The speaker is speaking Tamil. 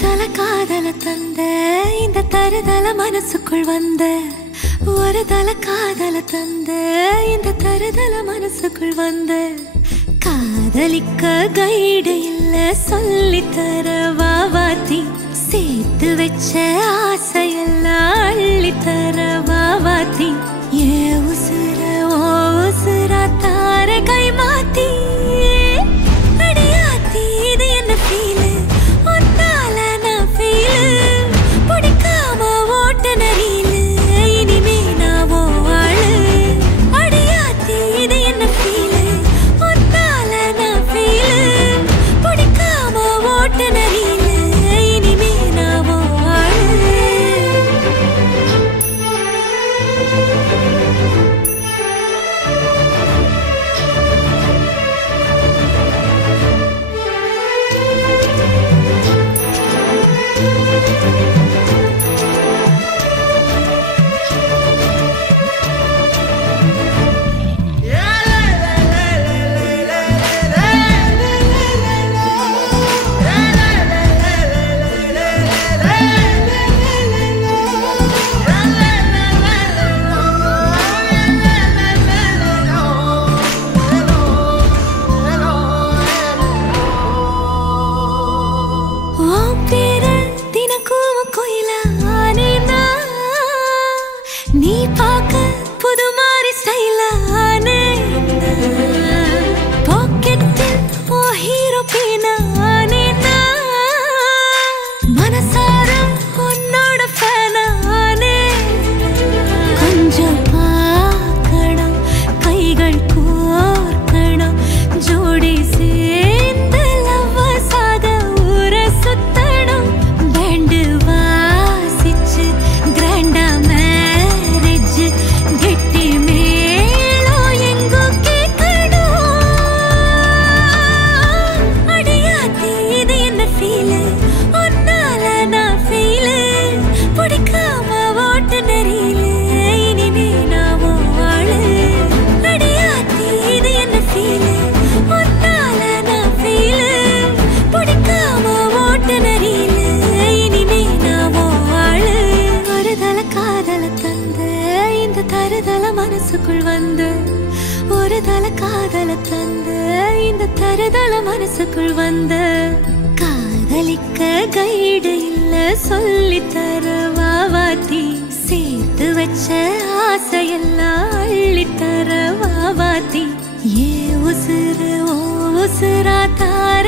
தல காதல தந்த இந்த தருதல மனசுக்குள் வந்த ஒரு தல காதல தந்த இந்த தருதல மனசுக்குள் வந்த காதலிக்க கைடு இல்ல சொல்லி தர வாவாத்தி சேர்த்து வச்ச ஆசையெல்லாம் அள்ளி தர வாவாத்தி ஏ உசுர ஓ உசுரா தார கை மாத்தி அடியாத்தி இது என்ன ஃபீல் நீ பாக்க புது மாதிரி ஸ்டைலானே பாக்கெட்டில் ஓ ஹீரோ பீனானே மனசார உன்னோட ஃபேனானே கொஞ்சம் பார்க்கணும் கைகள் கோர்க்கணும் ஜோடி சேர்ந்து லவ்வசாக ஊர சுத்தணும் பேண்டு வாசிச்சு கிராண்டா கெட்டி மேளோ எங்கோ கேட்கணும் அடியாத்தி இது என்ன ஃபீல் ஒன்னால நான் ஃபீல் பிடிக்காம ஓட்டு நெறியில இனிமே நான் வாழு அடியாத்தி இது என்ன ஃபீல் ஒன்னால நான் ஃபீல் பிடிக்காம ஓட்டு நெறியில இனிமே நான் வாழு ஒரு தல காதல தந்த இந்த தருதல மனசுக்குள் வந்த ஒரு தல காதல தந்த இந்த தருதல மனசுக்குள் வந்த காதலிக்க கைடு இல்ல சொல்லி தர வாவாத்தி சேர்த்து வச்ச ஆசையெல்லாம் அள்ளி தர வாவாத்தி ஏ உசுர ஓ உசுரா தார